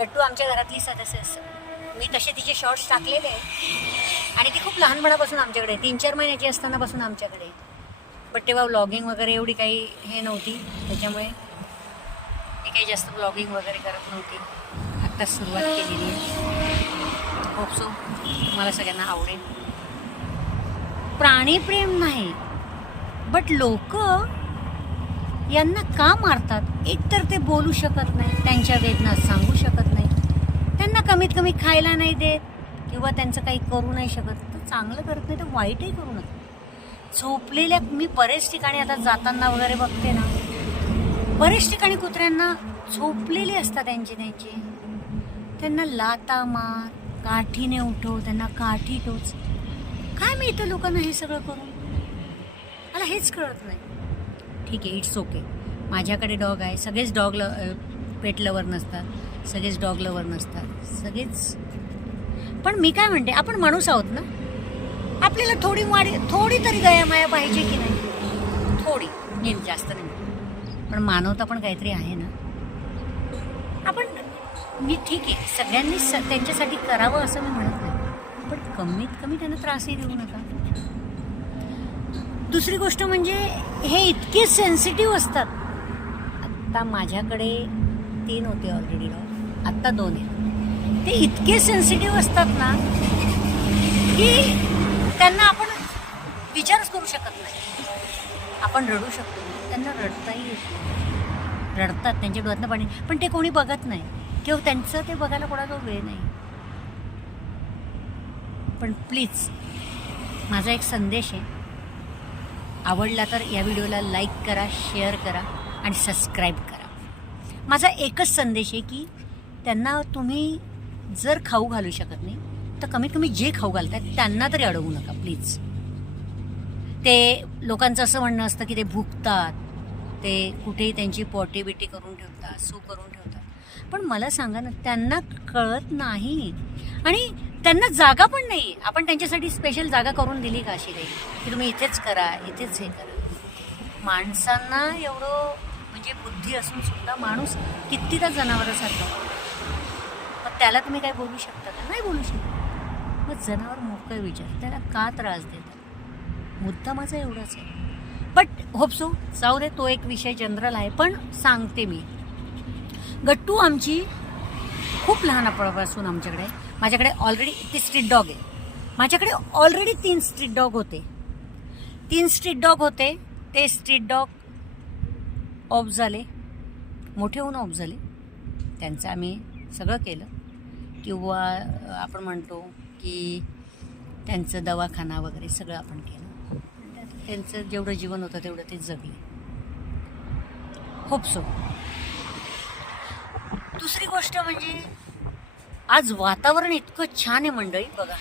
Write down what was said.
गट्टू आमच्या घरातली सदस्य असतं. मी तसे तिचे शॉर्ट्स टाकलेले आहे आणि ती खूप लहानपणापासून आमच्याकडे 3-4 महिन्याची असतानापासून आमच्याकडे. बट तेव्हा व्लॉगिंग वगैरे एवढी काही हे नव्हती, त्याच्यामुळे मी काही जास्त व्लॉगिंग वगैरे करत नव्हती. आत्ताच सुरुवात केलेली आहे. होप सो तुम्हाला सगळ्यांना आवडेल. प्राणीप्रेम नाही, बट लोक यांना का मारतात? एकतर ते बोलू शकत नाही, त्यांच्या वेदना सांगू शकत नाही, त्यांना कमीत कमी खायला नाही देत किंवा त्यांचं काही करू नाही शकत. तर चांगलं करत नाही तर वाईटही करू नका. झोपलेल्या मी बरेच ठिकाणी आता जाताना वगैरे बघते ना, बरेच ठिकाणी कुत्र्यांना झोपलेले असतात त्यांचे, त्यांना लाता मार, काठीने उठव, त्यांना काठी टोच. काय मिळतं लोकांना हे सगळं करून? मला हेच कळत नाही. ठीक आहे, इट्स ओके. माझ्याकडे डॉग आहे. सगळेच पेट लवर नसतात, सगळेच डॉग लवर नसतात, सगळेच. पण मी काय म्हणते, आपण माणूस आहोत ना, आपल्याला थोडी तरी दयामाया पाहिजे की नाही? थोडी, जास्त नाही, पण मानवता पण काहीतरी आहे ना. मी ठीक आहे, सगळ्यांनी त्यांच्यासाठी करावं असं मी म्हणत नाही, पण कमीत कमी त्यांना त्रासही देऊ नका. दुसरी गोष्ट म्हणजे हे इतके सेन्सिटिव्ह असतात. आत्ता माझ्याकडे 3 होते ऑलरेडी डॉग, आत्ता 2 आहेत. ते इतके सेन्सिटिव्ह असतात ना की त्यांना आपण विचारच करू शकत नाही. आपण रडू शकतो, त्यांना रडताही येत नाही. रडतात, त्यांच्या डोळ्यातनं पाणी, पण ते कोणी बघत नाही किंवा त्यांचं ते बघायला कोणाला वेळ नाही. पण प्लीज, माझा एक संदेश आहे, आवडला तर या व्हिडिओला लाईक करा, शेअर करा आणि सबस्क्राईब करा. माझा एकच संदेश आहे की त्यांना तुम्ही जर खाऊ घालू शकत नाही तर कमीत कमी जे खाऊ घालतात त्यांना तरी अडवू नका प्लीज. ते लोकांचं असं म्हणणं असतं की ते भुकतात, ते कुठेही त्यांची पॉटी बिटी करून ठेवतात, सू करून ठेवतात. पण मला सांगा ना, त्यांना कळत नाही आणि त्यांना जागा पण नाही. आपण त्यांच्यासाठी स्पेशल जागा करून दिली का अशी काही की तुम्ही इथेच करा, इथेच हे करा? माणसांना एवढं म्हणजे बुद्धी असून सुद्धा माणूस कितीदा जनावरासारखं. मग त्याला तुम्ही काय बोलू शकता का? नाही बोलू शकता. मग जनावर मोकळं विचार, त्याला का त्रास देतात? मुद्दा माझा एवढाच आहे. बट होप सो, जाऊ दे, तो एक विषय जनरल आहे. पण सांगते मी, गट्टू आमची खूप लहानपणापासून आमच्याकडे. माझ्याकडे ऑलरेडी ती स्ट्रीट डॉग आहे. माझ्याकडे ऑलरेडी 3 स्ट्रीट डॉग होते. 3 स्ट्रीट डॉग होते. ते स्ट्रीट डॉग ऑफ झाले, मोठे होऊन ऑफ झाले. त्यांचं आम्ही सगळं केलं, किंवा आपण म्हणतो की त्यांचं दवाखाना वगैरे सगळं आपण केलं. त्यांचं जेवढं जीवन होतं तेवढं ते जगले. Hope so. दुसरी गोष्ट म्हणजे आज वातावरण इतकं छान आहे मंडळी, बघा.